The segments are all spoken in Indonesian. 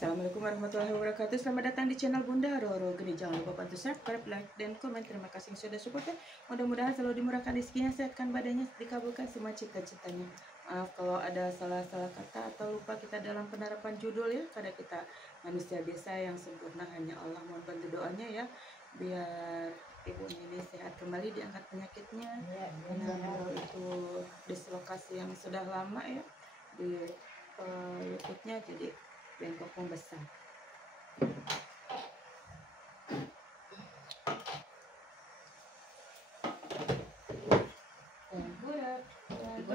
Assalamualaikum warahmatullahi wabarakatuh. Selamat datang di channel Bunda Roro Gede. Jangan lupa bantu subscribe, like, dan komen. Terima kasih yang sudah support ya. Mudah-mudahan selalu dimurahkan rezekinya, sehatkan badannya, dikabulkan semua cita-citanya. Maaf kalau ada salah-salah kata atau lupa kita dalam penerapan judul ya. Karena kita manusia biasa yang sempurna hanya Allah. Mohon bantu doanya ya, biar Ibu ini sehat kembali, diangkat penyakitnya. Karena itu dislokasi yang sudah lama ya di lututnya, jadi bengkok membesar.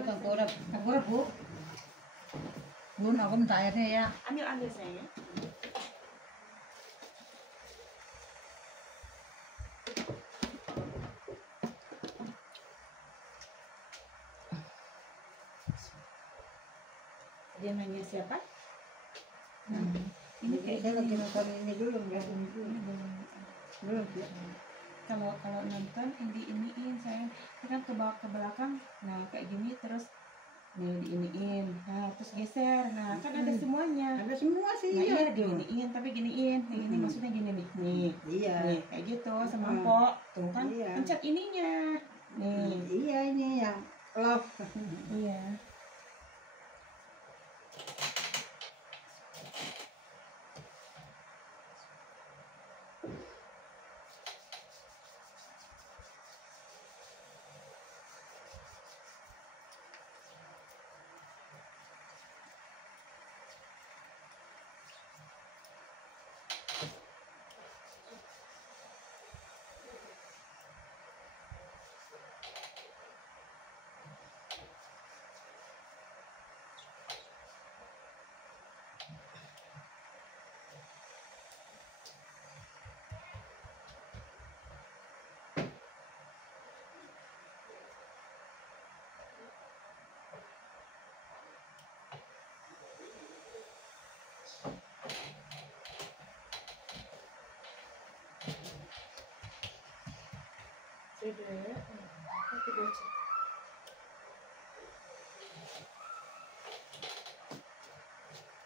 Tengkurap bu. Bun, aku minta airnya ya. Ambil saya. Dia nanya siapa? Ini saya lagi nonton ini dulu, ini dulu. Kalau nonton iniin saya kan ke belakang, nah kayak gini terus nih diiniin, nah terus geser, nah kan ada semuanya. Ada semua sih. Nah iya diiniin tapi giniin, ini maksudnya gini nih, Iya. Nih kayak gitu sama empok, tuh kan pencet ininya, nih. Iya ini yang love. Iya.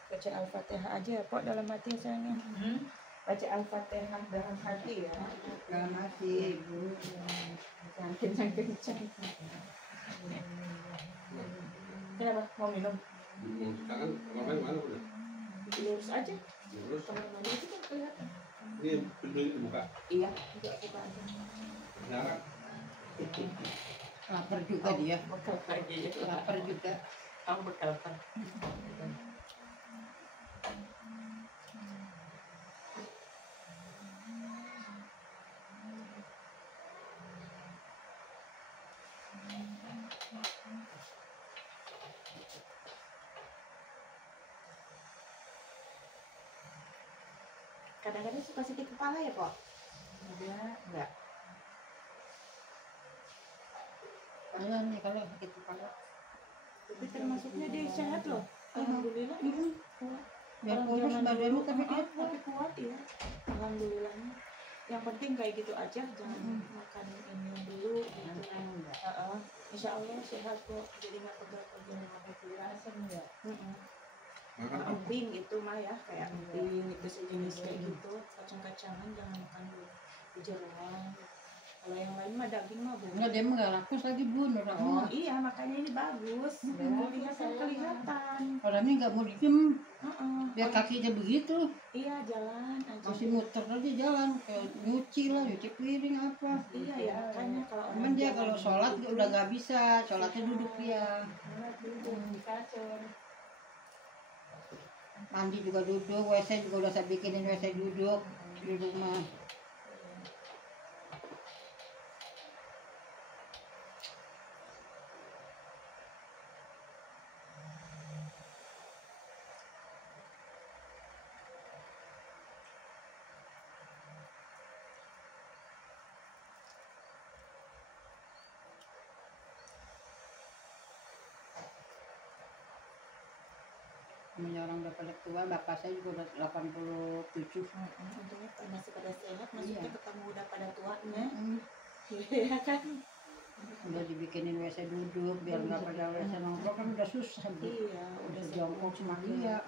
Baca Al-Fatihah aja ya Pok dalam hati sayangnya. Baca Al-Fatihah dalam hati ya. Dalam hati ibu. Kencang. Kenapa? Mau minum? Tangan kemarin mana udah? Lurus aja. Terus Kamar mandi itu kan kelihatan. ini pintu ini dibuka. Iya, juga buka aja. Nyala. Lapar juga dia. Bekal lagi ya. Lapar juga. Kamu bekal kan. Kadang-kadang suka sakit kepala ya, Pok? Enggak. Kangen nih kalau sakit kepala. Tapi termasuknya dia sehat loh. Alhamdulillah. Kuat. Biar kurus badanmu tapi dia tapi kuat ya. Alhamdulillahnya. Yang penting kayak gitu aja, jangan makan ini dulu gitu. Insya Allah sehat kok, jadi nggak pegal-pegal. ya. Makan Emping itu mah ya, kayak emping itu sejenis kayak gitu. Kacang-kacangan jangan makan dulu. Jeroan. Kalau yang lain mah daging mah boleh. Enggak, dia mah nggak lakus lagi bun. Oh iya, makanya ini bagus. Kelihatan. Orangnya nggak mau diem. Biar Oh, kakinya begitu. iya, jalan aja. Masih muter aja jalan. Kayak nyuci lah, nyuci piring apa. Iya ya, makanya kalau Cuman dia kalau sholat udah nggak bisa. Sholatnya duduk dia. Mandi juga duduk, WC juga udah saya bikinin WC duduk di rumah. Namanya orang udah pada tua, bapak saya juga udah 87. Untungnya masih pada sehat, maksudnya Iya. ketemu udah pada tuanya. Iya kan? Udah dibikinin WC duduk biar nggak pada WC nongkrong kan udah susah bu. Iya, udah Udah jongkok sama dia.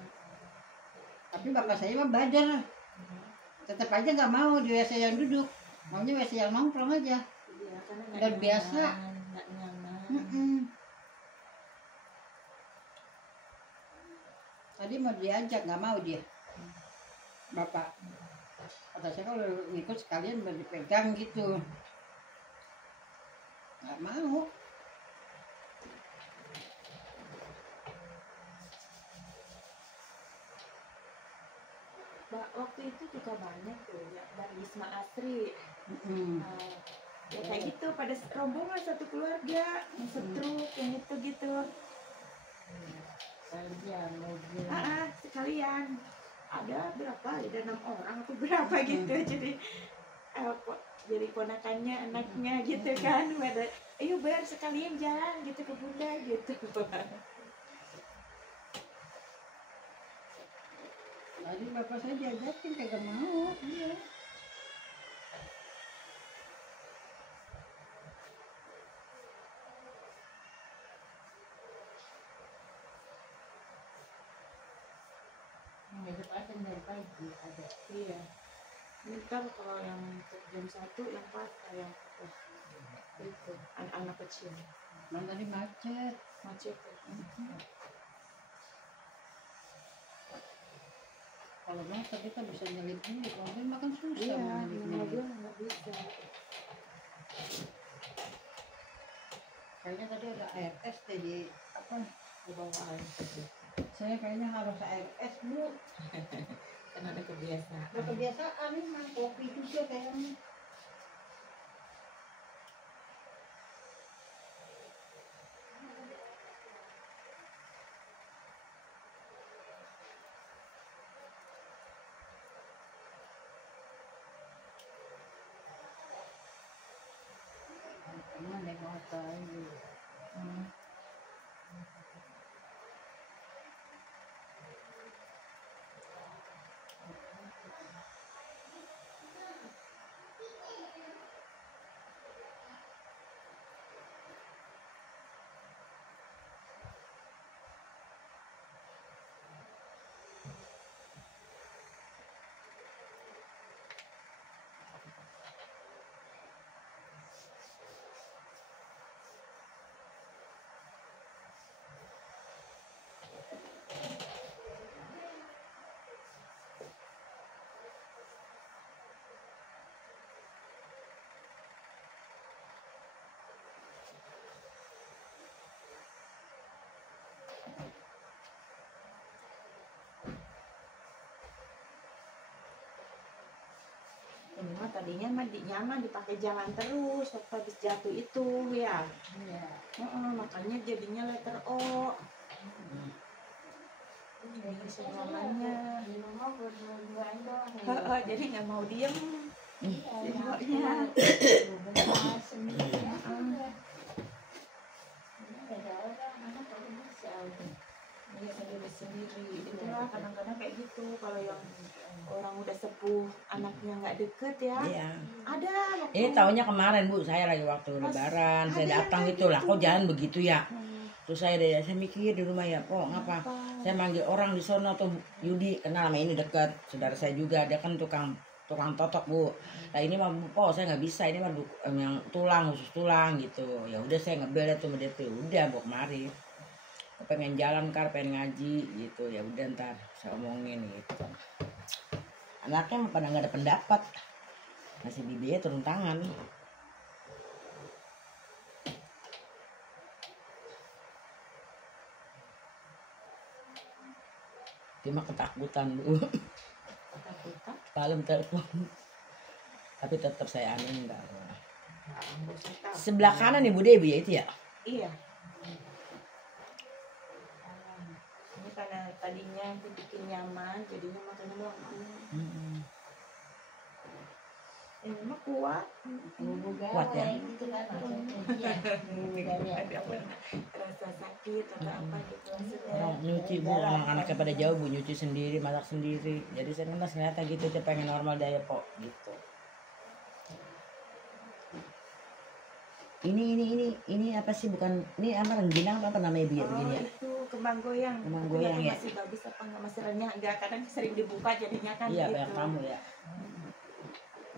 Tapi bapak saya mah badar. Tetap aja nggak mau di WC yang duduk. Maunya WC yang nongkrong aja. Iya, karena nggak Dan biasa. nyaman, nggak nyaman. Tadi mau diajak nggak mau dia. Bapak. Kata saya kalau ngikut sekalian berpegang gitu. Nggak mau. Waktu itu juga banyak tuh ya dari Wisma Asri. Mm-mm. Ya kayak gitu pada rombongan satu keluarga yang stroke yang itu gitu. Kalian mobil. Sekalian ada berapa ya, ada 6 orang atau berapa gitu. Jadi ponakannya anaknya gitu kan, pada ayo bayar sekalian jalan gitu ke Bunda gitu. Tadi bapak saya diajakin kagak mau. Iya. Besok akan dari pagi ada. Iya. Ntar kalau yang jam 1 yang yang itu anak-anak kecil Mana tadi macet. macet. Kalau motor kita bisa nyelip dulu, mobil makan susah. Iya, mau di nyelip-nyelip. mobil nggak bisa. Kayaknya tadi ada air es deh di apa? Di bawah air kecil. Saya kayaknya harus air es dulu. Kan ada kebiasaan. Udah kebiasaan nih mah kopi juga kayaknya. Cuma naik motor ini. Ini mah tadinya mah nyaman dipakai jalan terus waktu habis jatuh itu ya. Iya. Makanya jadinya letter O. Ini semuanya. Di rumah berdua dong. Jadi nggak mau diem. Iya. Berbahas sendiri. Ada orang anak kalau bisa. Dia sendiri. Itulah kadang-kadang kayak gitu kalau yang orang udah sepuh anaknya nggak deket ya. Iya. Ada. Ini taunya kemarin Bu, saya lagi waktu lebaran, saya ada datang yang gitu lah, kayak kok gitu. jalan begitu ya? Terus saya mikir di rumah ya, kok ngapa? Apa? Saya manggil orang di sono tuh Yudi, kenal sama ini dekat, saudara saya juga, dia kan tukang totok Bu. Nah ini mah Po, saya nggak bisa, ini mah yang tulang, khusus tulang gitu. Ya udah saya ngebel deh tuh sama dia tuh, udah bawa kemari. Pengen jalan pengen ngaji gitu, ya udah ntar saya omongin gitu. Anaknya mah pada nggak ada pendapat, masih bibinya turun tangan. Dia mah ketakutan Bu. Ketakutan? Malam telepon, tapi tetap saya amin enggak. Nggak usah tahu. Sebelah kanan Ibu Debi ya itu ya. Iya. Ini karena tadinya dibikin nyaman, jadinya makanya mau ini mah kuat. Kuat ya? Gitu kan maksudnya. Ada apa? Rasa sakit atau apa gitu maksudnya. Orang nyuci Bu, anak-anaknya pada jauh Bu, nyuci sendiri, masak sendiri. Jadi saya ternyata gitu, dia pengen normal daya kok gitu. Ini apa sih, bukan ini apa rengginang apa namanya biar begini ya? Itu kembang goyang. Kembang Tapi goyang nggak tahu ya? masih bagus apa nggak, masih karena nggak kadang sering dibuka jadinya kan Iya gitu. banyak tamu ya.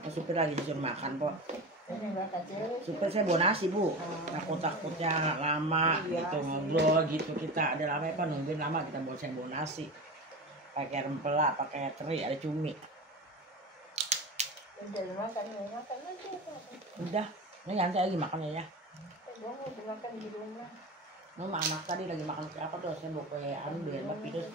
Supir lagi disuruh makan kok. Ini bakal cewek. Supir saya bawa nasi bu. Takutnya lama Iya gitu sih. ngobrol gitu kita ada lama apa nungguin lama kita bawa nasi. Pakai rempela, pakai teri, ada cumi. Udah makan aja. Udah, ini nanti lagi makan ya. Gue mau dimakan di rumah. Mama anak tadi lagi makan apa tuh? Saya bawa ke anu deh, tapi terus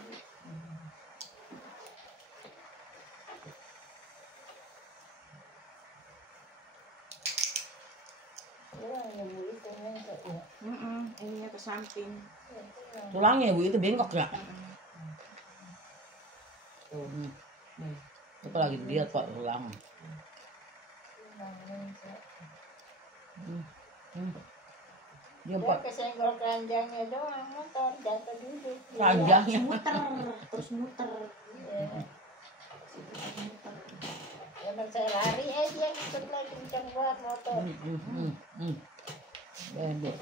Ininya ke samping. tulangnya bu itu bengkok ya. Itu lagi diet pak tulang. Dia Dia pak kesenggol keranjangnya doang, motor jatuh duduk. keranjangnya. Terus muter. Iya. Emang saya lari aja ikut lagi kencang banget motor. Bebek.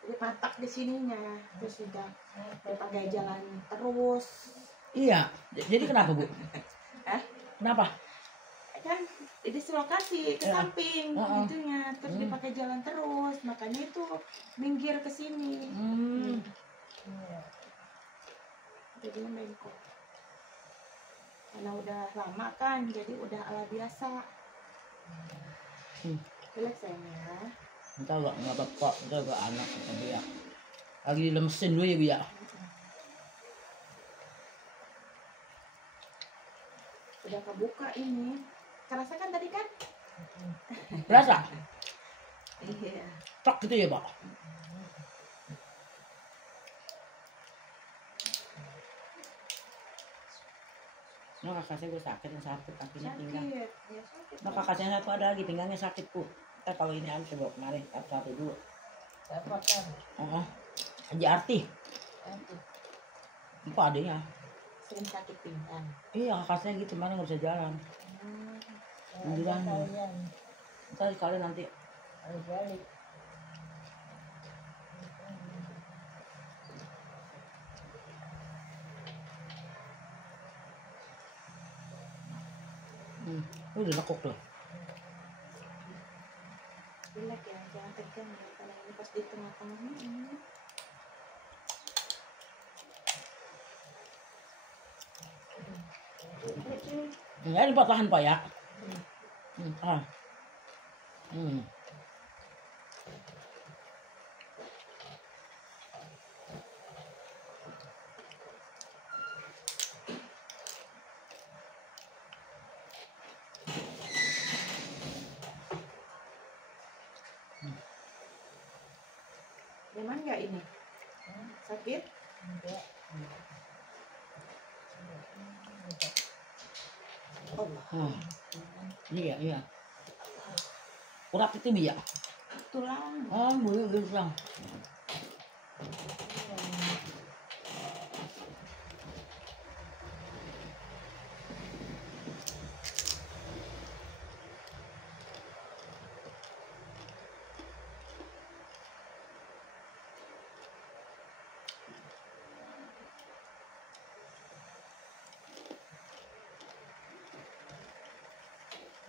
Jadi patak di sininya. Terus sudah dipakai jalan terus. Iya, jadi kenapa bu? Hah? Kenapa? Kan dislokasi ke Ya. samping itunya, terus dipakai jalan terus, makanya itu minggir ke sini. Jadinya bengkok. Karena udah lama kan, jadi udah ala biasa. Relax sayangnya. Entah nggak apa-apa, entah nggak anak tapi ya lagi dilemesin dulu ya bu ya. Udah kebuka ini. Kerasa kan tadi kan? Berasa? Iya. Tok gitu ya pak? Nah kakak saya gue sakit yang kakinya pinggang. Sakit. Ya sakit. Nah kakak saya satu ada lagi pinggangnya sakit bu. Kita kalau ini harus coba kemarin satu dulu. Siapa kan? Haji Arti. Apa adanya? Sering sakit pinggang. Iya kakak saya gitu mana nggak bisa jalan. Munduran. Ntar kalian nanti. Harus balik. Lu udah lekuk loh. Relax ya, jangan tegang ya. Kalau ini pas di tengah-tengahnya ini. Enggak ini pak tahan pak ya. Tahan. Nyaman nggak ini? Sakit? Enggak. Allah. Iya iya. Urat itu bi ya. Tulang. Boleh tulang.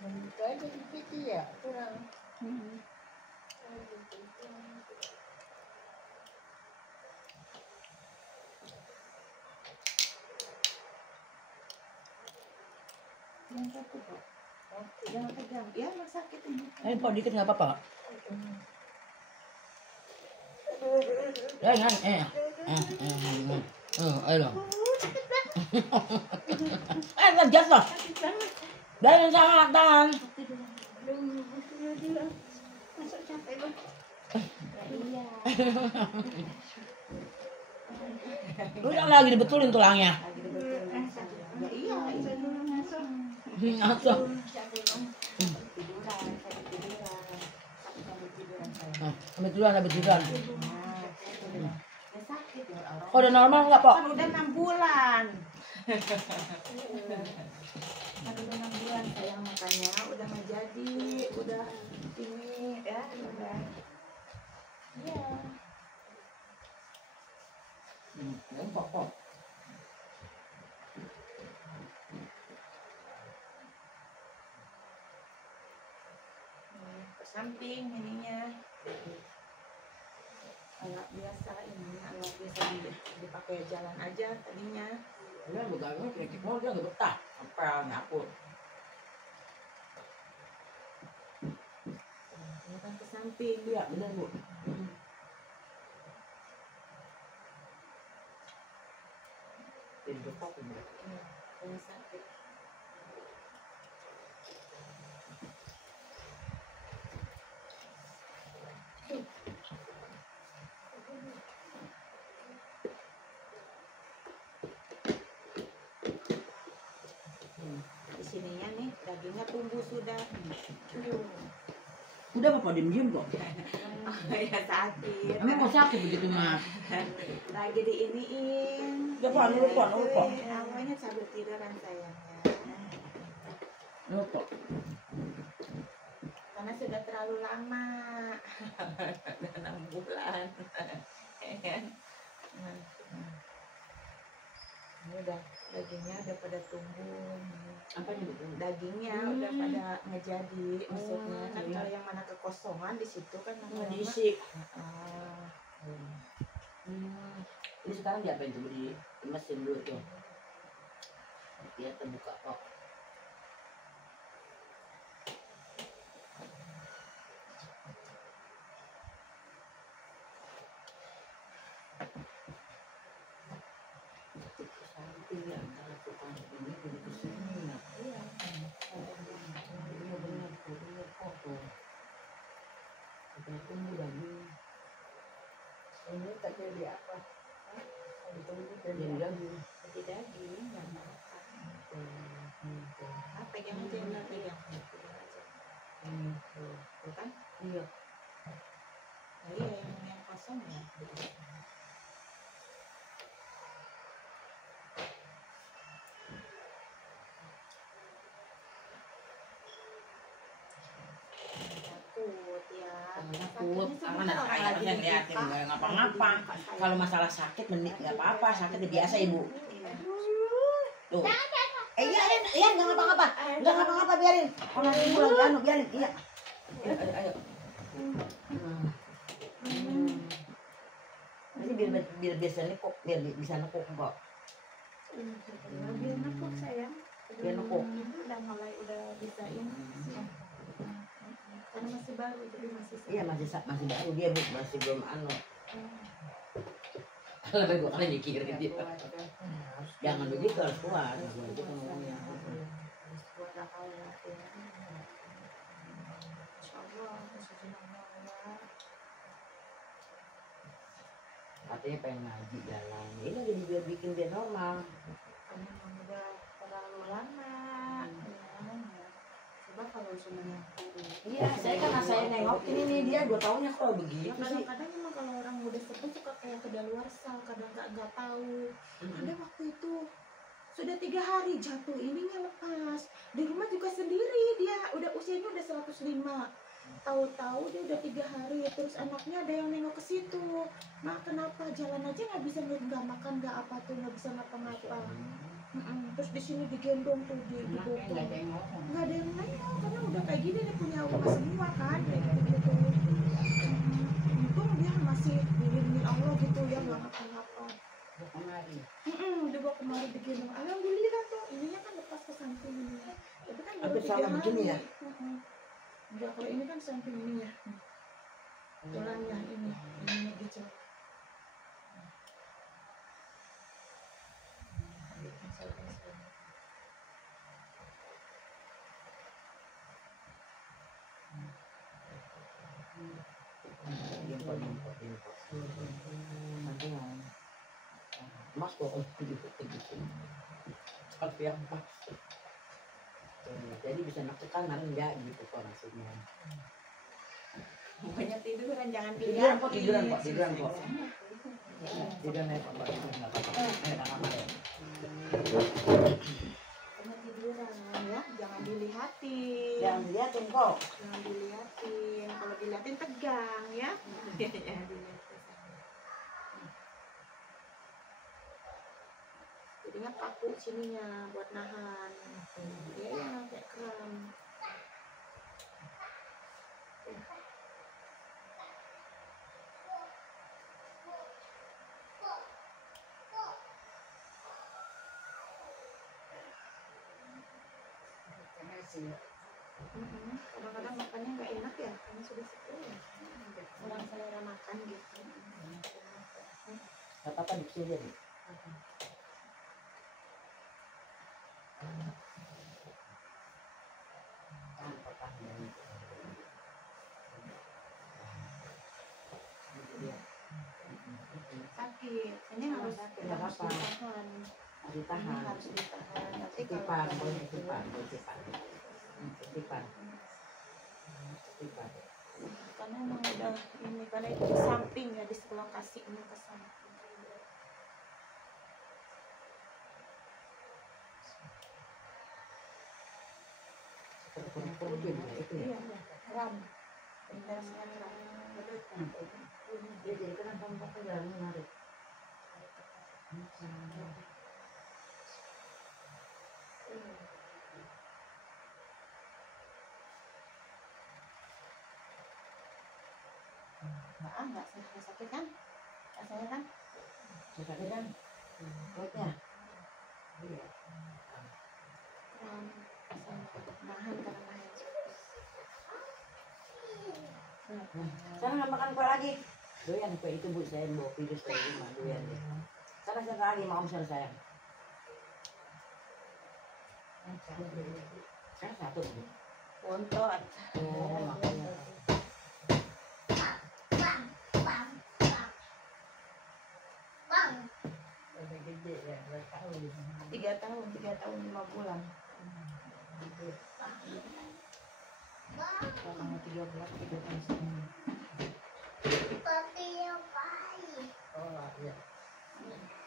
Begitu aja dipiti ya, kurang. Yang satu kok. Jangan tegang. Ya, mas sakit ini. Pak dikit nggak apa-apa. Jangan ayo. Nggak jatuh. Dan sangat tahan. Masuk capek bang. Iya. Lu yang lagi dibetulin tulangnya. Lagi dibetul. Ya iya, itu dulu masuk. Ngasuh. Tiduran, saya tiduran. Sambil tiduran saya. Sampai duluan. Ya sakit ya orang. Oh, udah normal nggak Pak? Kan udah 6 bulan. Kan udah 6 bulan sayang, makanya udah menjadi, udah ini ya, udah. Iya. Kok. Ke samping ininya. Alat biasa ini, alat biasa dipakai jalan aja tadinya. Ini begangnya kritik mau dia nggak betah. Apa nyakut. Ini kan ke samping. Iya benar Bu. Jadi dekat ini. Iya, yang sakit. Di sininya nih dagingnya tumbuh sudah. Udah Bapak diem kok. Ya sakit. Emang kok sakit begitu Mas? Lagi diiniin. Ya, Pak, lupa. Awalnya sambil tiduran sayangnya. Lupa. Karena sudah terlalu lama. 6 bulan. Ini udah dagingnya udah pada tumbuh. Apa nih betul? Dagingnya udah pada ngejadi, maksudnya kan iya. kalau yang mana kekosongan di situ kan lama-lama. Disik. Ah, Ini sekarang diapain tuh di mesin dulu tuh? Dia terbuka kok. Samping ya antara tukang ini jadi ke sini. iya. Benar kok tuh. Udah tumbuh daging. Ini terjadi apa? Ditunggu Jadi daging. jadi daging, nggak makan. Ah, pegang aja yang pegang. Pegang aja. Tuh kan? Iya. Nah, iya yang kosong ya. Takut ya. Takut, karena anak ayahnya liatin nggak ngapa-ngapa. Kalau masalah sakit nggak apa-apa, sakit biasa Ibu. Tuh. Iya nggak ngapa-ngapa, nggak ngapa-ngapa biarin. Orang Ibu lagi biarin, iya. Ayo. Ini biar biasa nekuk, biar bisa nekuk kok. Biar nekuk sayang. Biar nekuk. Udah mulai bisa ini sih. Karena masih baru jadi masih. Iya masih baru dia Bu, masih belum Lebih gua kali mikirin dia. Jangan begitu harus kuat. Begitu ngomongnya. Katanya pengen ngaji jalan. Ini udah bikin dia normal. Karena udah terlalu lama. Coba kalau semuanya. Iya, saya nengokin ini dia 2 tahunnya kok begitu sih. Kadang-kadang memang kalau orang udah sepuh suka kayak kedaluarsa, kadang nggak tahu. Ada waktu itu sudah 3 hari jatuh ininya lepas. Di rumah juga sendiri dia udah usianya udah 105. Tahu-tahu dia udah 3 hari terus anaknya ada yang nengok ke situ. Nah kenapa jalan aja nggak bisa nggak makan nggak apa tuh nggak bisa ngapa-ngapa. Terus di sini digendong tuh dibopong. Nggak ada yang nengok karena udah kayak gini dia punya rumah semua kan kayak gitu. Untung dia masih dilindungi Allah gitu ya nggak ngapa-ngapa. Dibawa kemari digendong. Alhamdulillah tuh ininya kan lepas ke samping ini. Tapi kan baru 3 hari. begini ya. Udah kalau ini kan samping ini ya. Tulangnya ini gitu. Mas kok gitu. Tapi yang pas. Jadi bisa naktekan enggak gitu kok maksudnya. Pokoknya tiduran jangan Tiduran kok. Tiduran ya Pak. Enggak apa-apa. Pokoknya tiduran ya, jangan dilihatin. Jangan dilihatin kok. Jangan dilihatin. Kalau dilihatin tegang ya. Jangan dilihatin. jadinya kaku sininya buat nahan. Iya, kayak kram. Kadang-kadang makannya nggak enak ya, karena sudah sepuluh ya. Kurang selera makan gitu. Gak apa-apa di sini jadi. Sakit, ini harus Nggak harus apa-apa. ditahan. Ini Ditahan. harus ditahan. Nanti Tipan, kalau boleh tipan, boleh tipan. Tipan. Tipan. karena emang udah ini, karena itu di samping ya, di sebelah kasihnya ke samping. Kurupin ya itu ya. Iya, kram. Intensnya kram. Dia jadi kenapa pakai jalan menarik. Nggak sakit kan? Rasanya kan? Sakit kan? Perutnya. Iya. Kram. Nahan karena nahan. Sana nggak makan kue lagi. Doyan kue itu bu, saya bawa virus dari rumah doyan deh. Sana lagi mau om sayang. Kan satu bu. Bontot. Oh makanya. Udah gede ya, 2 tahun. 3 tahun 5 bulan. Tanggal 13, 3 tahun setengah. Oh iya.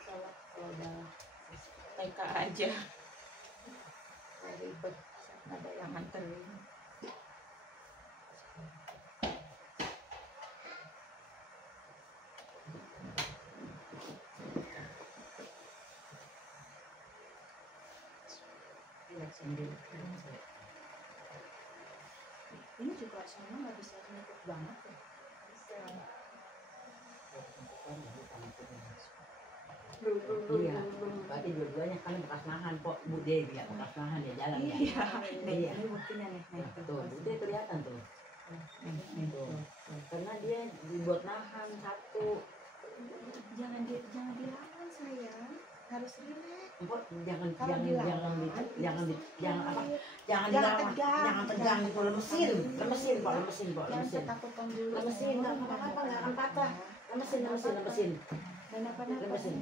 Kalau udah TK aja ribet, ada yang nganterin. Ini juga sama nggak bisa ngikut banget ya. Iya, berarti dua-duanya kan bekas nahan kok Bude ya, bekas nahan ya jalan ya. Iya, Iya. ini buktinya nih. Nah, itu. Tuh, Bude kelihatan tuh. Tuh. Karena dia dibuat nahan satu. Jangan dilawan sayang, harus rileks. Kok jangan Kalau jangan dilawan, jangan jangan jangan apa? Jangan Jangan dilawan, tegang. jangan tegang gitu, lemesin kok, Jangan lemesin. ketakutan dulu. Lemesin, nggak apa-apa, nggak akan patah. Lemesin. Dan apa-apa. Lemesin.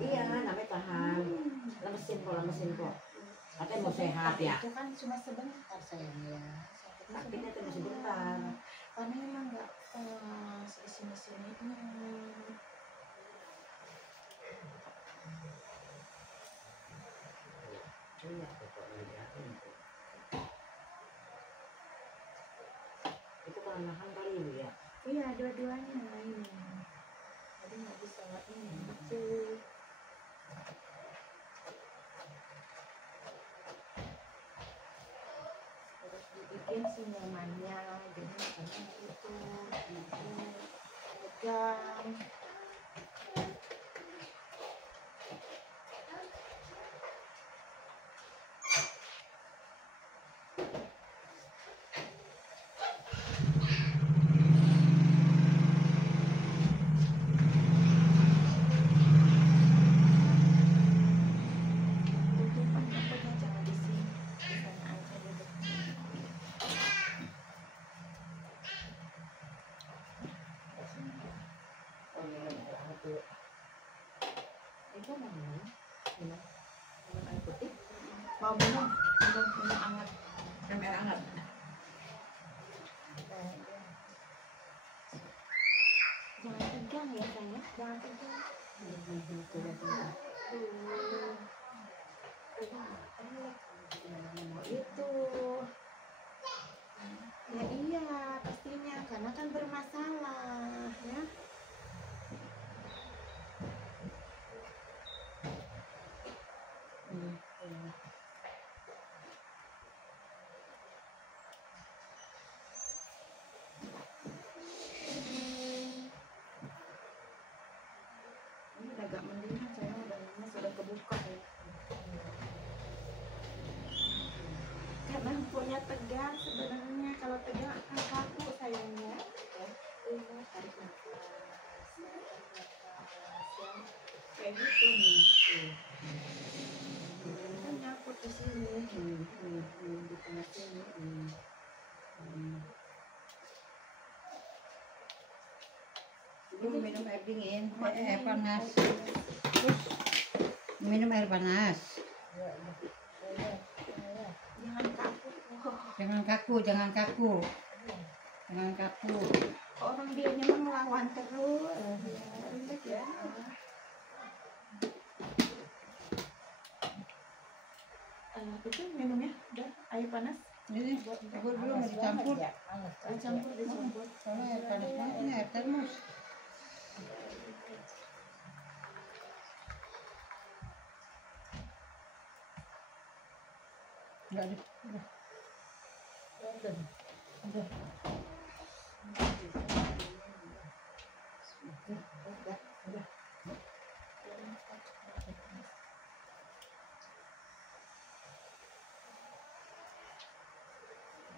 Iya, namanya tahan. Lemesin kok. Katanya mau sehat ya. Itu kan cuma sebentar sayang ya. Sakitnya cuma sebentar. Karena emang nggak di sini. Iya, pokoknya ya. Itu kan nahan kali Ibu ya. Iya, dua-duanya ini. Jadi nggak bisa ini. Itu. Terus dibikin sih nyamannya, jadi makanya itu pegang. Tutupan pokoknya jangan di sini, di sana aja duduk. Oh iya, itu. Itu mau minum? Minum air putih, Mau minum hangat. air hangat. Jangan tegang ya sayang, jangan tegang. Itu ya iya pastinya karena kan bermasalah ya. udah agak mendingan, saya udah lama sudah kebuka ya. Karena punya tegang sebenarnya, kalau tegang akan kaku sayangnya. Ya, tarik nafas, ya. Kayak gitu nih. Tuh. Kan nyangkut di sini, di tengah sini. Dulu minum air dingin, air panas. Terus minum air panas. Jangan kaku. Jangan kaku, jangan kaku. Jangan kaku. Orang dianya mah melawan terus. Ya, relax ya. Itu minumnya udah air panas. Ini aku dulu mau dicampur. Campur dicampur. Soalnya air panasnya ini air termos. Enggak deh. Udah.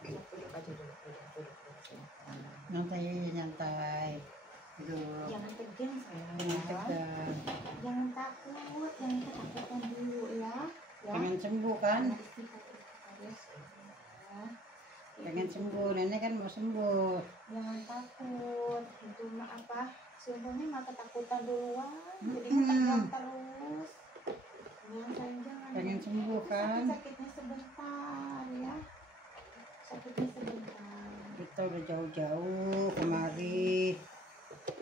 Duduk aja dulu. Nyantai. Duduk. Jangan tegang sayang. Jangan tegang. Jangan takut, jangan ketakutan dulu ya. Pengen sembuh kan? Ya. Pengen sembuh. Nenek kan mau sembuh. Jangan takut, itu mah apa? Sebenarnya mah ketakutan duluan, jadi tegang terus. Jangan. Pengen sembuh kan? Sakitnya sebentar ya. Sakitnya sebentar. Kita udah jauh-jauh kemari.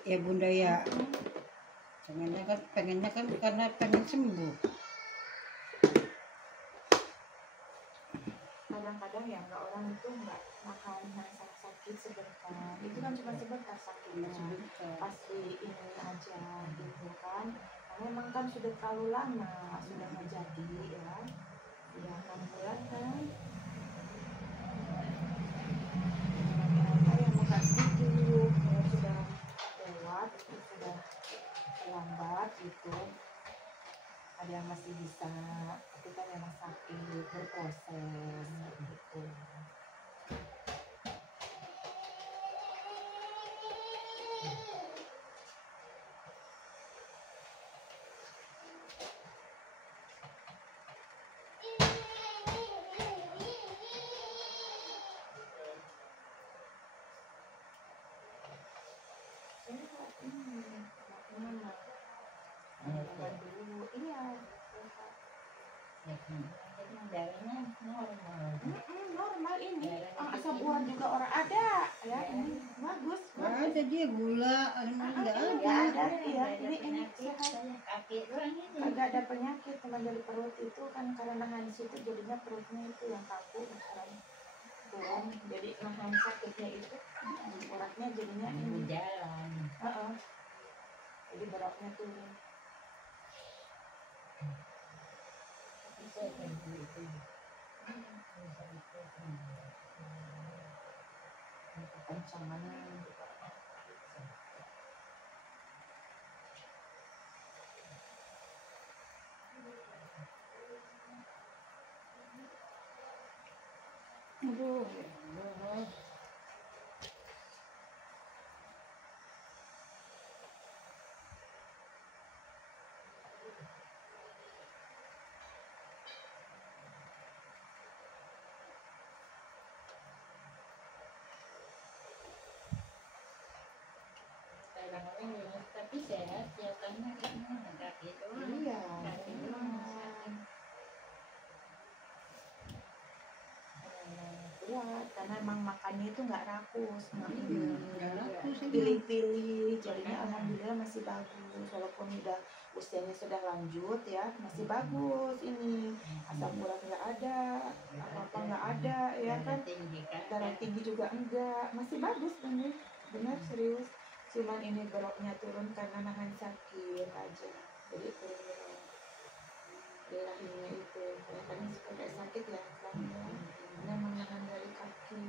Ya Bunda ya. Pengennya kan karena pengen sembuh. Kadang-kadang ya nggak orang itu nggak makan rasa sakit sebentar. Itu kan cuma sebentar sakitnya. Pasti ini aja gitu kan. Karena memang kan sudah terlalu lama sudah menjadi ya. Ya 6 bulan kan. Yang makan itu kalau sudah lewat, sudah terlambat gitu. Ada yang masih bisa, tapi kan memang sakit berproses gitu. Normal ini asam urat juga orang ada ya, ini bagus. Ada dia gula, enggak ada ada. ya, ini sehat, agak ada penyakit teman dari perut itu kan karena nahan situ jadinya perutnya itu yang kaku sekarang turun, jadi nahan sakitnya itu uratnya jadinya ini jalan. jadi beratnya turun. Kencangannya Aduh. Tapi sehat ya karena kaki doang. iya. Kaki doang sakit. Kuat karena emang makannya itu nggak rakus, Nggak rakus ini. pilih-pilih, jadinya alhamdulillah masih bagus walaupun udah usianya sudah lanjut ya, masih bagus ini, asam urat nggak ada, apa nggak ada ya kan, Tinggi kan. darah tinggi juga enggak, masih bagus benar serius, cuman ini beroknya turun karena nahan sakit aja, jadi turun darah ini itu ya, karena suka sakit ya kan ya. Karena menahan dari kaki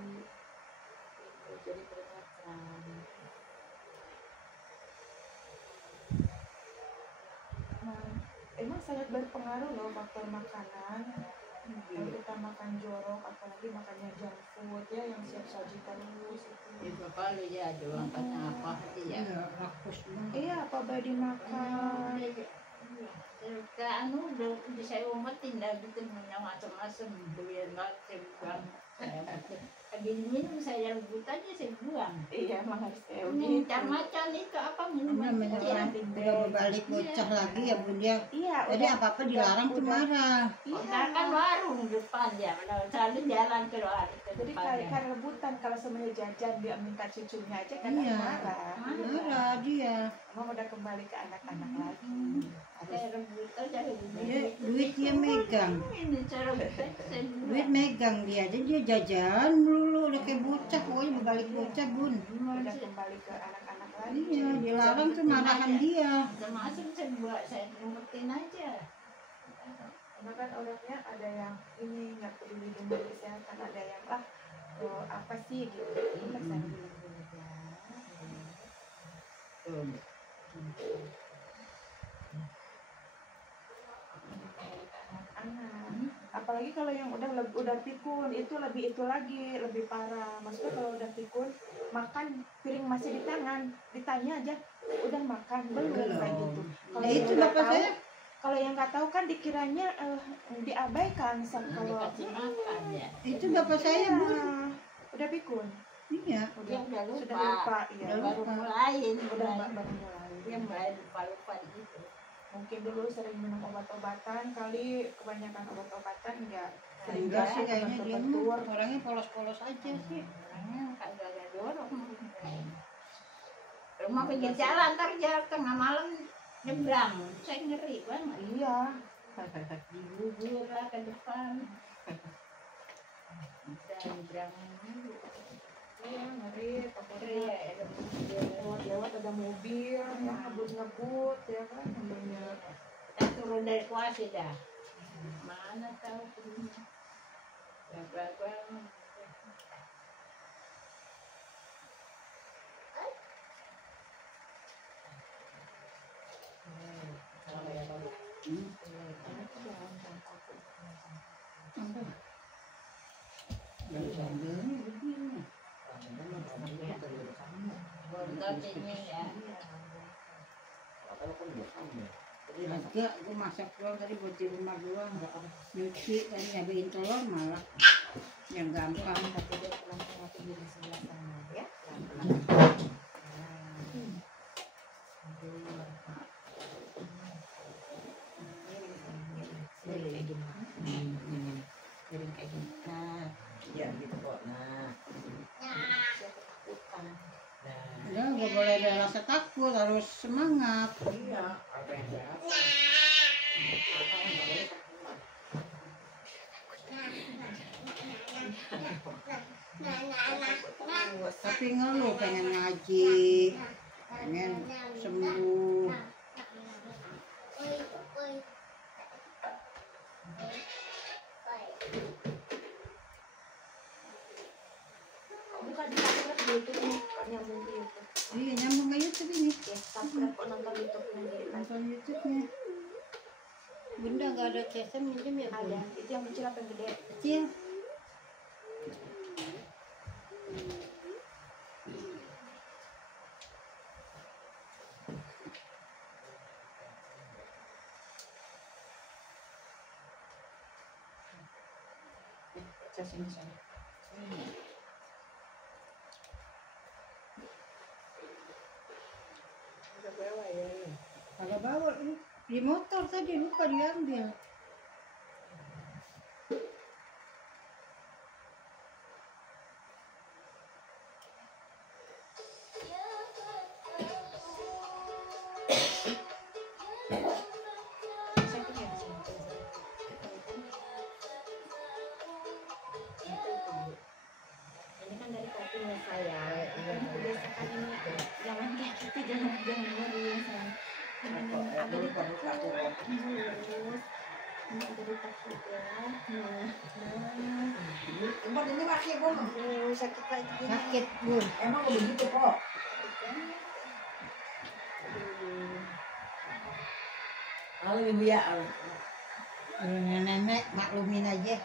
itu jadi keringetan. sangat berpengaruh loh faktor makanan. Kalau kita makan jorok, apalagi makannya junk food ya, yang siap saji terus itu. Itu kalau ya doang kata apa ya. Iya, rakus banget. Iya, apa bayi dimakan? Ke anu udah saya umatin dah gitu macam-macam biar macam bang. Lagi minum saya rebut aja saya buang. Iya, emang harus kayak Macam-macam itu apa minuman Namanya kecil. orang udah berbalik bocah lagi ya Bunda. Iya, Jadi apa-apa dilarang tuh marah. Kita kan warung depan ya, kalau selalu jalan ke warung ke Jadi depan. kali-kali rebutan kalau semuanya jajan dia minta cucunya aja kan Iya. marah. Marah dia. Emang udah kembali ke anak-anak lagi. Saya rebut aja Duit dia megang. ini cara saya Duit megang dia. Jadi dia jajan melulu udah kayak bocah. Pokoknya berbalik bocah Bun. Udah kembali ke anak-anak lagi. Iya, dilarang tuh marahan dia. termasuk saya buat saya umpetin aja. Karena kan orangnya ada yang ini nggak peduli dengan kesehatan, ada yang apa sih gitu. Ini saya bilang dulu ya. Anak-anak. Apalagi kalau yang udah pikun itu lagi lebih parah. Maksudnya kalau udah pikun makan piring masih di tangan, ditanya aja udah makan belum kayak gitu. Kalau Nah yang itu udah bapak tahu, saya. kalau yang nggak tahu kan dikiranya diabaikan kalau Dikasih makan ya. Itu bapak saya iya, Bun. udah pikun, Iya. Dia udah lupa. sudah lupa ya, Udah Baru mulain, udah baru mulai. dia mulai lupa-lupa gitu. Mungkin dulu sering minum obat-obatan, kali kebanyakan obat-obatan ya sering Enggak sih kayaknya dia mah bentur. orangnya polos-polos aja sih. Orangnya kagak ada dorong. Rumah pinggir jalan, ntar jalan tengah malam nyebrang. Saya ngeri banget. Iya, Dibubur lah ke depan. Bisa nyebrang dulu. iya ngeri. Ngeri Pokoknya ya, lewat-lewat ada mobil yang ngebut-ngebut ya kan, namanya. kita turun dari kuasi dah. Mana tahu turunnya. Berapa. Dan sambilnya begini. Borgotnya ya. Agak gue masak doang tadi buat di rumah doang. Nyuci tadi nyabain telur malah yang gampang. Tapi dia pelan-pelan waktu di sebelah sana ya, pelan-pelan. Miring kayak gini. Miring kayak gini. Nah, Ya gitu kok. Nah, saya ketakutan. nah. Ya nggak boleh ada rasa takut, harus semangat. Iya. Apa yang saya apa? Tapi ngeluh pengen ngaji, pengen sembuh. Bukan subscribe di YouTube nih, bukan nyambung di YouTube. Iya nyambung ke YouTube ini. Ya, subscribe kok nonton YouTube-nya di Nonton YouTube-nya. Bunda nggak ada CSM minjem ya ada. Bunda? Itu yang kecil apa yang gede? Kecil. Cas ini sana. Udah bawa ya. Kagak bawa di motor tadi lupa diambil. Sakitnya di sini. Ini kan dari kopinya saya. Ini kebiasaan ini. Jangan kayak gitu, jangan ngeri ya sayang. Ini agak ditakut. Ini agak ditakut ya. Tempat ini masih Bun. Sakit lagi gini. Sakit Bun. Emang begitu kok. Kalau ibu ya, Nenek maklumin aja.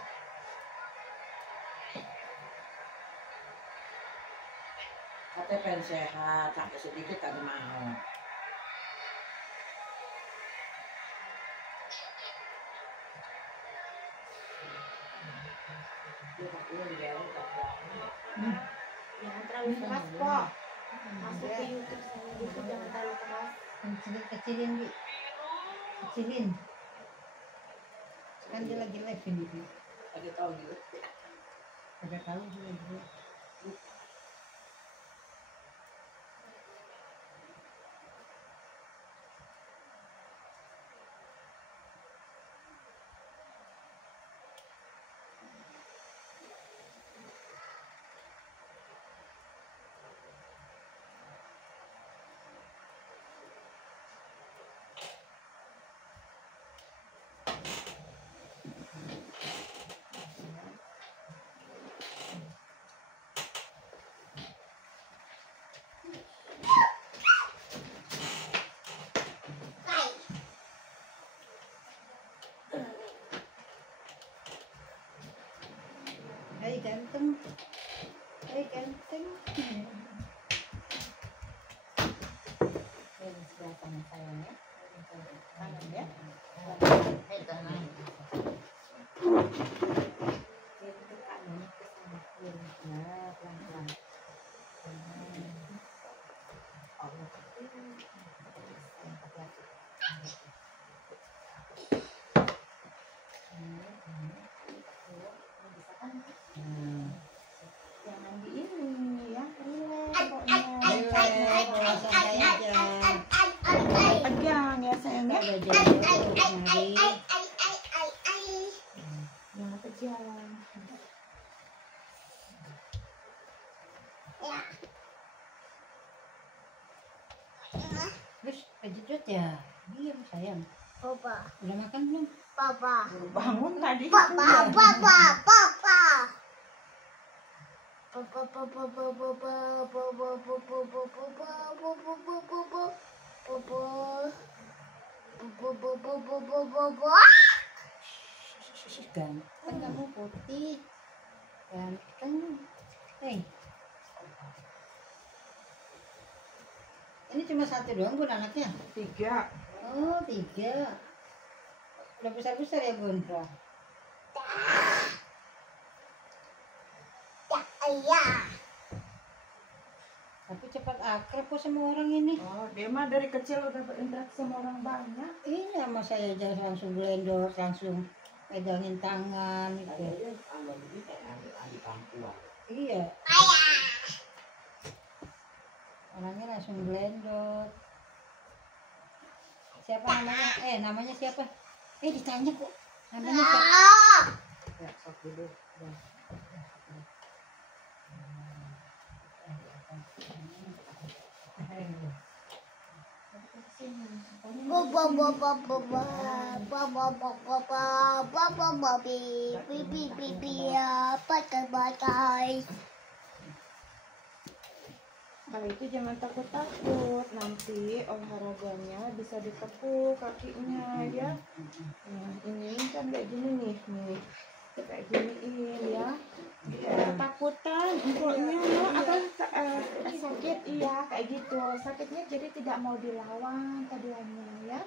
katanya pengen sehat, sampai sedikit kagak mau. Dia kakinya dibelit, Jangan terlalu keras kok. Masuk ke YouTube saya gitu, jangan terlalu keras. Kecilin Bi. Kecilin. Kan dia lagi live ini Bi. lagi tahu gitu. Ada tahu dia lagi. Hai ganteng. Hai ganteng. Ini sebelah kanan saya ya. Kanan ya. Hai tangan. Kiri ke kanan ke sana. Kiri. Nah, pelan-pelan. Allah. Jangan di ini ya, relax pokoknya. Pegang ya sayangnya. Jangan pegang. Terus kejut ya. Diam sayang. Papa, Udah makan belum? papa, Bangun tadi. papa, papa, papa. Papa, papa, papa, papa, papa, papa, papa, papa, papa. Ganteng kamu putih. Ganteng. Hei. Ini cuma satu doang Bun anaknya? 3. Oh 3. Udah besar-besar ya Bun? Ayah. Tapi cepat akrab kok sama orang ini. Oh, dia mah dari kecil udah berinteraksi sama orang banyak. Iya sama saya aja langsung blender, langsung pegangin tangan gitu. Dia tambah begitu adik pangkuan. Iya. Orangnya langsung blender. Siapa namanya? Namanya siapa? Ditanya kok. Namanya siapa? Ya, sok dulu. Kalau itu jangan takut-takut, nanti olahraganya bisa ditepuk kakinya ya. Nah, ini kan kayak gini nih, kayak giniin ya. Takutan empuknya apa sakit iya kayak gitu. Sakitnya jadi tidak mau dilawan tadiannya ya.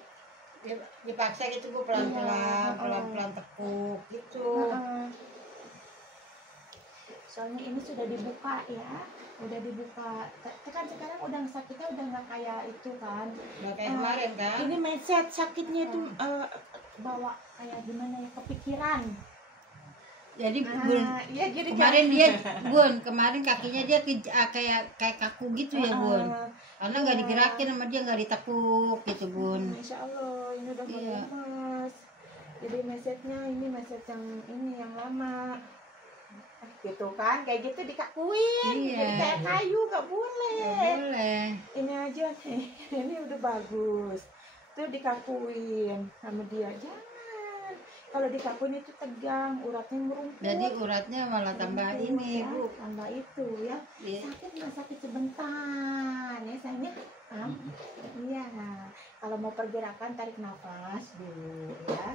Dipaksa gitu Bu pelan-pelan, pelan-pelan tepuk gitu. Soalnya ini sudah dibuka ya. Udah dibuka, kan sekarang udah sakitnya udah nggak kayak itu kan. Nggak kayak kemarin kan? Ini mindset sakitnya itu bawa kayak gimana ya, kepikiran. Jadi Bun, Iya jadi kemarin dia kemarin kakinya dia kayak kaku gitu ya Bun. Karena nggak digerakin sama dia, nggak ditekuk gitu Bun. Insya Allah ini udah Iya. lemas. Jadi mindsetnya ini mindset yang lama. Gitu kan, kayak gitu dikakuin. Iya. Jadi kayak kayu nggak boleh. Nggak boleh. Ini aja nih, ini udah bagus. Tuh dikakuin sama dia, jangan. Kalau dikakuin itu tegang, uratnya merumput. Jadi uratnya malah tambah Merumput, ini ya. Bu. Tambah itu ya. Iya. Sakit nggak sakit sebentar ya sayangnya. Iya, kalau mau pergerakan tarik nafas dulu ya.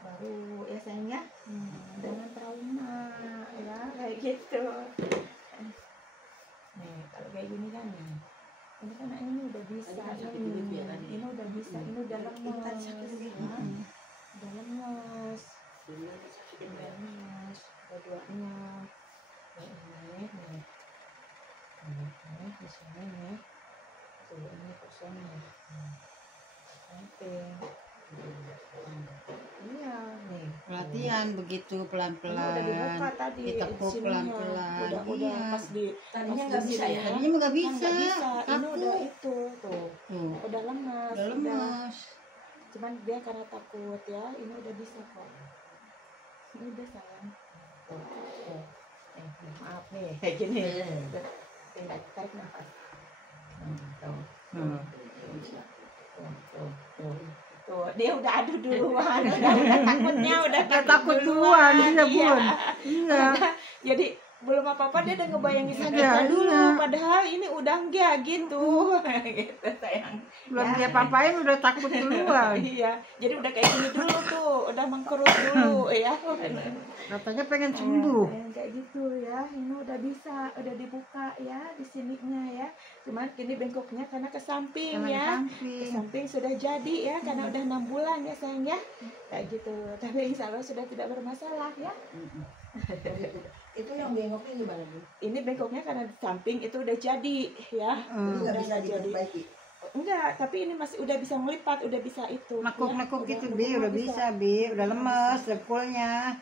Baru ya sayangnya, jangan trauma ya kayak gitu. Nih kalau kayak gini kan nih, ini kan ini udah bisa, ini udah bisa, ini udah lemes, ya. Udah lemes, dua-duanya. Ini nih. Nih, di sini nih. Tuh, ini kosong nih. Samping. Iya, nih. Latihan begitu Ini udah pelan-pelan. dibuka tadi. Ditepuk sininya. pelan-pelan. Udah Iya. pas di Tadinya pas nggak di bisa sini ya? Tadinya mah nggak Kan bisa. nggak bisa. Ini Kaku. udah itu tuh. Tuh, Udah lemas. udah lemas. Cuman dia karena takut ya. Ini udah bisa kok. Ini udah sayang. Tuh. Maaf nih, kayak gini. Tarik nafas. Tuh. Tuh, dia udah adu duluan, udah takutnya udah takut duluan, iya, Bun. Iya. Iya. Jadi belum apa-apa dia udah ngebayangin sakit Iya, dulu, iya. padahal ini udah enggak gitu, gitu sayang. Belum Ya. dia papain udah takut duluan. Iya, jadi udah kayak gini dulu tuh, udah mengkerut dulu ya. Katanya pengen sembuh. Kayak gitu ya, ini udah bisa, udah dibuka ya di sininya ya. Cuman ini bengkoknya karena ke samping Karena ya. ke samping. Ke samping sudah jadi ya, karena udah 6 bulan ya sayang ya. Kayak gitu. Tapi insya Allah sudah tidak bermasalah ya. Itu yang bengkoknya gimana Bu? Ini bengkoknya karena di samping itu udah jadi ya. Jadi nggak Udah bisa jadi. diperbaiki. Enggak, tapi ini masih udah bisa ngelipat, udah bisa itu. Nekuk-nekuk ya. gitu, Bi. Udah bisa, Bi. Udah lemes, dekulnya.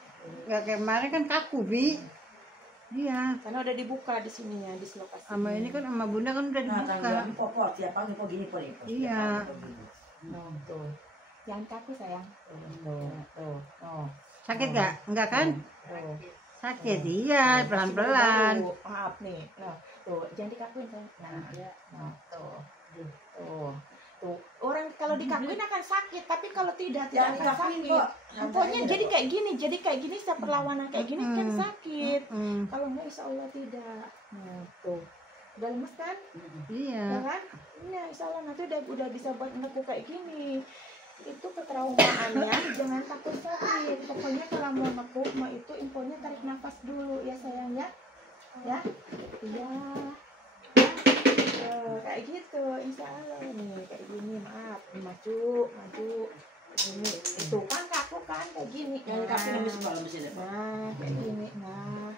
Nggak kayak kemarin kan kaku, Bi. Iya. Karena udah dibuka di sininya, di lokasi. Sama ini kan sama Bunda kan udah Nah, dibuka. tanggal popor tiap pagi kok gini po. Iya. Tuh. Jangan kaku sayang. Tuh. Sakit nggak? Enggak kan? Tuh. Sakit, iya. Pelan-pelan. Maaf nih. Nah, tuh jangan dikakuin sayang. Nah, tuh. Tuh. Orang kalau dikakuin akan sakit, tapi kalau tidak Jangan akan dikakuin sakit. kok. Pokoknya jadi kayak gini setiap perlawanan kayak gini kan sakit. Mm, Kalau enggak insya Allah tidak. Nah, tuh. Udah lemes kan? iya. Ya kan? Iya, insya Allah nanti udah bisa buat nekuk kayak gini. Itu ketraumaannya jangan takut sakit. Pokoknya kalau mau nekuk mah itu infonya tarik nafas dulu ya sayang ya. Ya. Iya. Kayak gitu, insya Allah nih kayak gini, maaf, maju, ini itu kan kaku kan kayak gini, Yang dikasih lemes kok lemesnya. nah kayak gini, nah,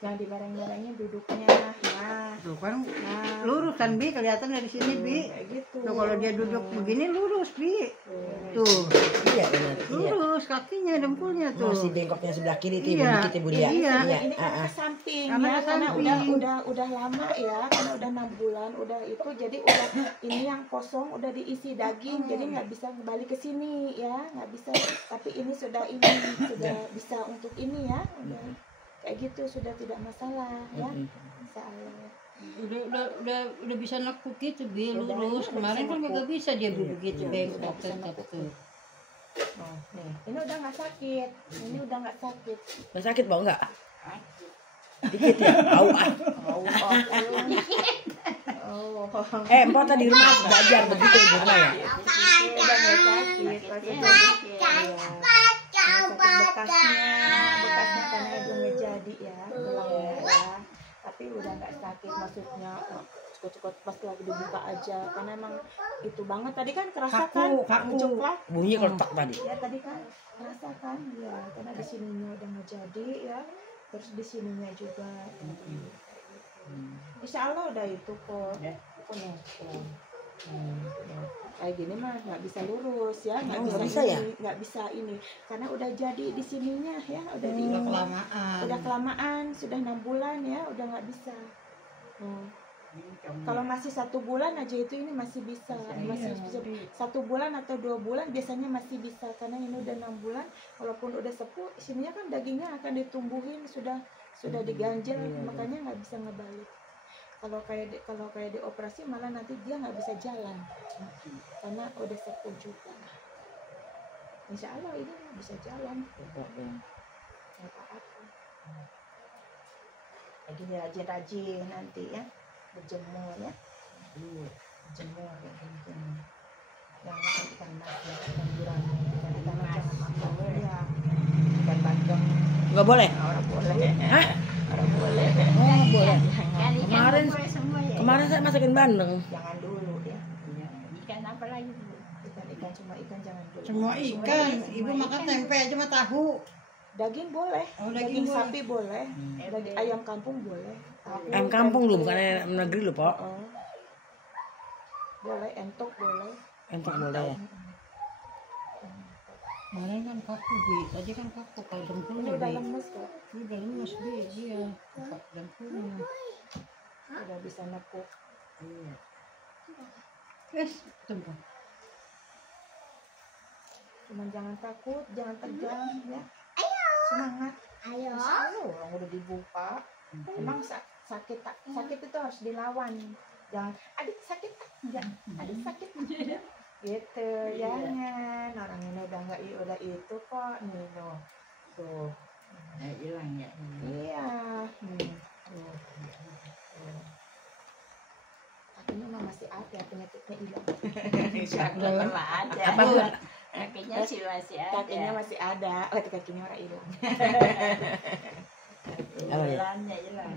jangan dibareng-barengin duduknya, nah, Tuh kan lurus kan, Bi. Kelihatan dari sini, Bi. kayak gitu. Tuh kalau dia duduk begini lurus, Bi. Tuh, Iya benar. Iya. lurus kakinya, dengkulnya tuh. Masih bengkoknya sebelah kiri tuh, Iya. dikit ya Bun ya. Iya. Ini kan ke samping Karena ya, ke karena samping. udah lama ya, karena udah 6 bulan, udah itu jadi udah ini yang kosong udah diisi daging, jadi nggak bisa kembali ke sini ya, nggak bisa. Tapi ini sudah bisa untuk ini ya, udah kayak gitu sudah tidak masalah ya, insya Allah. Udah bisa nekuk gitu, Bi. Udah, Lurus. udah Kemarin bisa kan nekuk. nggak bisa dia begitu, Iya, bengkok udah bisa tetap nekuk. tuh. Nah, nih, ini udah nggak sakit, ini udah nggak sakit. Nggak sakit bau nggak? Dikit ya. Au ah. Oh, Empok tadi di rumah belajar begitu di rumah ya. udah nggak sakit, bekasnya karena itu ngejadi ya, belakangnya ya. Tapi udah nggak sakit, maksudnya cukup pas lagi dibuka aja, karena emang itu banget tadi kan kerasa kan, Kaku. menceplak. Bunyi keletak tadi. Ya tadi kan kerasa kan, ya karena di sininya udah ngejadi ya, terus di sininya juga. Insya Allah udah itu kok. Pokoknya tuh. Kayak gini mah nggak bisa lurus ya, Oh, nggak bisa ya? nggak bisa ini, karena udah jadi di sininya ya, udah di Udah kelamaan. udah kelamaan, sudah 6 bulan ya, udah nggak bisa. Kalau masih 1 bulan aja itu ini masih bisa, masih bisa 1 bulan atau 2 bulan biasanya masih bisa, karena ini udah 6 bulan, walaupun udah sepuh, sininya kan dagingnya akan ditumbuhin, sudah diganjel, makanya nggak bisa ngebalik. Kalau kayak dioperasi malah nanti dia nggak bisa jalan, karena udah sepuh juga. Insya Allah ini bisa jalan, nggak apa-apa. Lagi rajin-rajin nanti ya. berjemur ya. Berjemur kayak gini. Jangan ikan mas ya, ikan gurame, ikan mas jangan makan ya. Ikan bandeng Nggak boleh. orang boleh. Hah? Orang boleh. Oh boleh. Kan ikan Kemarin- boleh semua ya. Kemarin saya masakin bandeng. Jangan dulu ya. Iya. Ikan apa lagi Bu? Ikan cuma ikan jangan dulu. Semua ikan. Ibu makan tempe aja mah tahu. Daging boleh. Oh, daging daging boleh. sapi boleh. Daging ayam kampung boleh. Tahu, Ayam kampung tempe. lu, bukan ayam negeri lu, Pok. Oh. Boleh, entok boleh. Entok boleh. Kemarin kan kaku Bi. Tadi kan kaku kalau Ini dengkulnya udah Bi. lemes kok. Ini udah lemes Bi. Iya. Dengkulnya. Udah bisa nekuk. Yes, tunggu. Cuman jangan takut, jangan tegang ya. Semangat. Ayo. Selalu orang udah dibuka. Emang sakit sakit itu harus dilawan. Jangan adik sakit jangan adik sakit gitu jangan orang ini udah nggak udah itu kok nih no tuh Hilang ya. iya tuh. Kakinya mah masih ada penyakitnya hilang. Udah ada. Apa, Bu? Kakinya sih masih ada. Kakinya masih ada, kakinya orang hilang. Apa ya? Hilangnya hilang.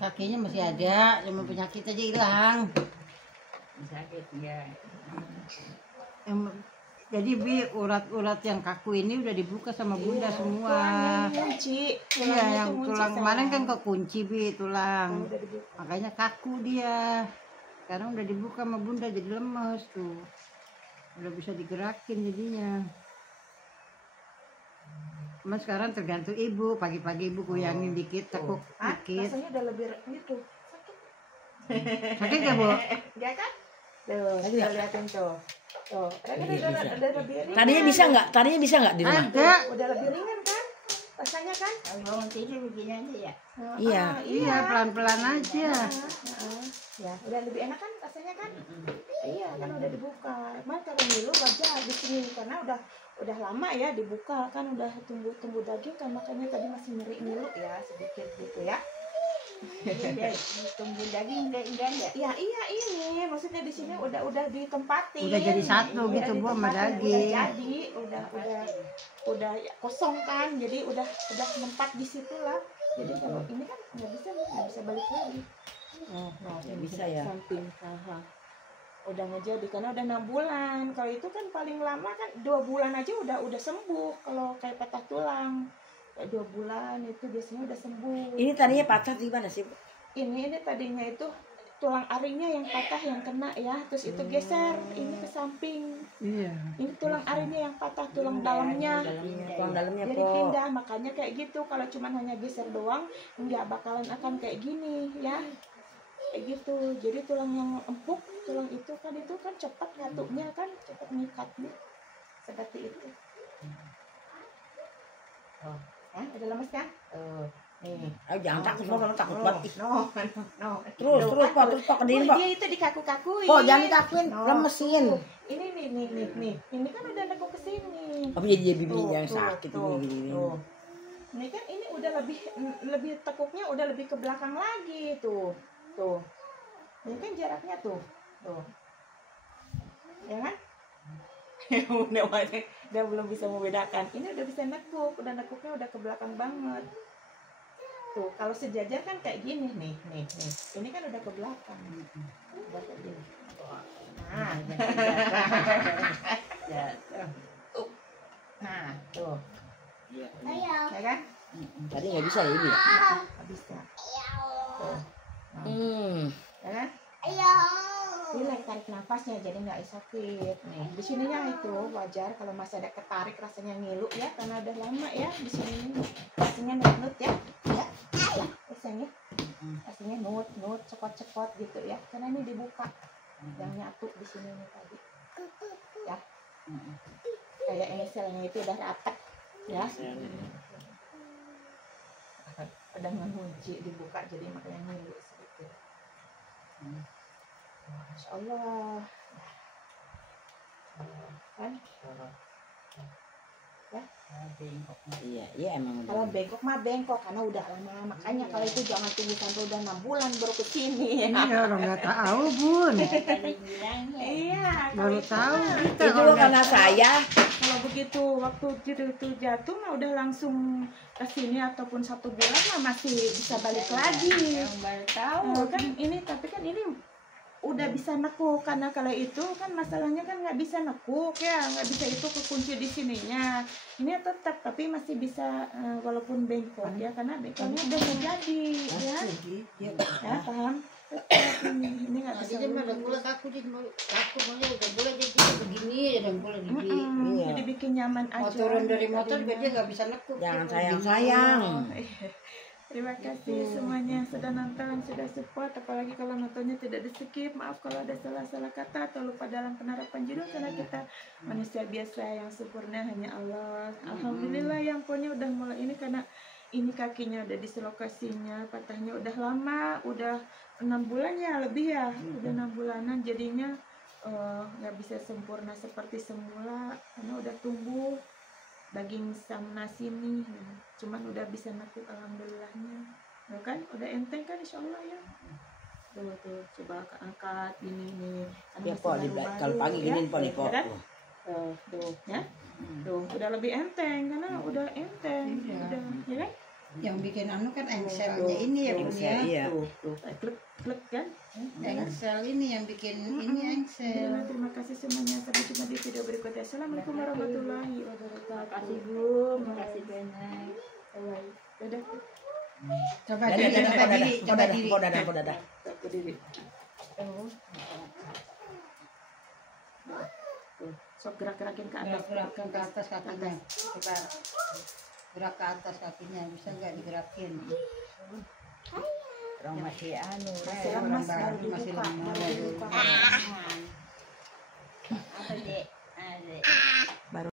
Kakinya masih ada, cuma penyakit aja hilang. Sakit ya. Jadi Bi, urat-urat yang kaku ini udah dibuka sama Bunda semua. Tulangnya kunci. Iya, yang tulang kemarin kan kekunci Bi, tulang. udah dibuka. Makanya kaku dia. Sekarang udah dibuka sama Bunda jadi lemes tuh. Udah bisa digerakin jadinya. Cuma sekarang tergantung ibu, pagi-pagi ibu goyangin dikit, tekuk dikit. Rasanya udah lebih gitu. Sakit ya Bu? Enggak kan? Tuh, kita liatin tuh. Tuh, udah lebih ringan. Tadinya bisa nggak di rumah? Ada. Udah lebih ringan kan? Rasanya kan? Kalau bangun tidur begini aja ya. Iya. Iya, pelan-pelan aja. Ya, udah lebih enak kan rasanya kan? Iya, kan udah dibuka. Cuman kalau ngilu wajar di sini karena udah lama ya dibuka kan udah tumbuh daging kan makanya tadi masih nyeri ngilu ya sedikit gitu ya. Tumbuh daging enggak ada. Iya ini maksudnya di sini udah ditempatin. Udah jadi satu Udah gitu Bu sama ditempatin, daging. udah kosong kan jadi udah tempat di situ lah. Jadi kalau ini kan nggak bisa balik lagi. Nah, Nggak bisa ya. Samping, udah ngejadi karena udah 6 bulan. Kalau itu kan paling lama kan 2 bulan aja udah sembuh. Kalau kayak patah tulang, kayak 2 bulan itu biasanya udah sembuh. Ini tadinya patah gimana sih, Bu? Ini tadinya itu tulang arinya yang patah yang kena ya, terus itu geser ini ke samping. Iya. Ini tulang arinya yang patah, tulang dalamnya. Tulang dalamnya, Jadi Pok. pindah, makanya kayak gitu. Kalau cuma hanya geser doang, nggak bakalan akan kayak gini ya. Kayak gitu. Jadi tulang yang empuk, tulang itu kan cepat ngatuknya kan, cepat ngikatnya. Seperti itu. Oh, udah lemes kan? Nih. Ayo jangan takut, Pok, kalau takut banget. Ih. No. Terus, Pok, kedein, Pok. Dia itu dikaku-kakuin. Pok, jangan ditakuin, No, lemesin. tuh. Ini nih. Ini kan udah nekuk ke sini. Apa jadi bibinya yang Tuh, sakit tuh, ini. tuh. Ini kan ini udah lebih tekuknya udah lebih ke belakang lagi tuh. Ini kan jaraknya tuh. Ya kan? udah belum bisa membedakan. Ini udah bisa nekuk, nekuknya udah ke belakang banget. Tuh, kalau sejajar kan kayak gini nih. Ini kan udah ke belakang. Udah kayak gini. Nah, nah, tuh. Ayo. Ya kan? Tadi nggak bisa ya, Ibu ya? Nggak bisa. Tuh. Ya kan? Ayo. Ini lagi tarik nafasnya jadi nggak sakit. Nih, di sininya itu wajar kalau masih ada ketarik rasanya ngilu ya karena udah lama ya di sini. Rasanya nut ya. Ya. Rasanya. Rasanya nut, cekot gitu ya. Karena ini dibuka. Yang nyatu di sini nih tadi. Ya. Kayak ini selnya itu udah rapat ya. Udah mengunci dibuka jadi makanya ngilu sedikit. Masya Allah kan Bengkok. Iya, iya emang. Kalau bengkok mah bengkok karena udah lama. Makanya kalau itu jangan tunggu sampai udah 6 bulan baru ke sini. Iya, orang nggak tahu, Bun. Kali bilangnya. Iya, Baru kalau tahu kita Itu kalau karena nggak saya. kalau begitu waktu itu jatuh mah udah langsung ke sini ataupun 1 bulan mah masih bisa balik lagi. Yang baru tahu. Kan ini tapi kan ini udah bisa nekuk karena kalau itu kan masalahnya kan nggak bisa nekuk ya, nggak bisa itu kekunci di sininya. Ini tetap tapi masih bisa walaupun bengkok ya karena bengkoknya udah terjadi ya. Iya. Ya paham. Tetap ini nggak bisa. Jadi mah boleh kaku udah boleh jadi begini udah boleh Iya. Jadi bikin nyaman aja. mau turun dari motor tadinya. dia nggak bisa nekuk. Jangan sayang-sayang. Terima kasih semuanya yang sudah nonton, sudah support. Apalagi kalau nontonnya tidak di skip. Maaf kalau ada salah-salah kata atau lupa dalam penerapan judul karena kita manusia biasa yang sempurna hanya Allah. Alhamdulillah yang punya udah mulai ini karena ini kakinya udah dislokasinya, patahnya udah lama, udah 6 bulan ya lebih ya, udah 6 bulanan jadinya nggak bisa sempurna seperti semula karena udah tumbuh daging sama nasi nih, cuman udah bisa nekuk alhamdulillahnya, ya kan udah enteng kan insya Allah ya. Tuh coba angkat ini nih. Ya kok kalau pagi gini Pak nih kok. Tuh ya, tuh udah lebih enteng karena udah enteng, udah ya kan. Yang bikin anu kan engselnya ini ya Bun ya. Iya. Tuh klik kan. Engsel ini yang bikin ini engsel. Terima kasih semuanya. Sampai jumpa di video berikutnya. Assalamualaikum warahmatullahi wabarakatuh. Makasih Bu, makasih banyak. Dadah. Coba diri, coba diri. Dadah. Berdiri. Sok gerak-gerakin ke atas. Gerakkan ke atas kakinya. Coba gerak ke atas kakinya, bisa nggak digerakin? Orang masih anu, Masih lemas baru Masih dibuka. lemas. Baru dibuka.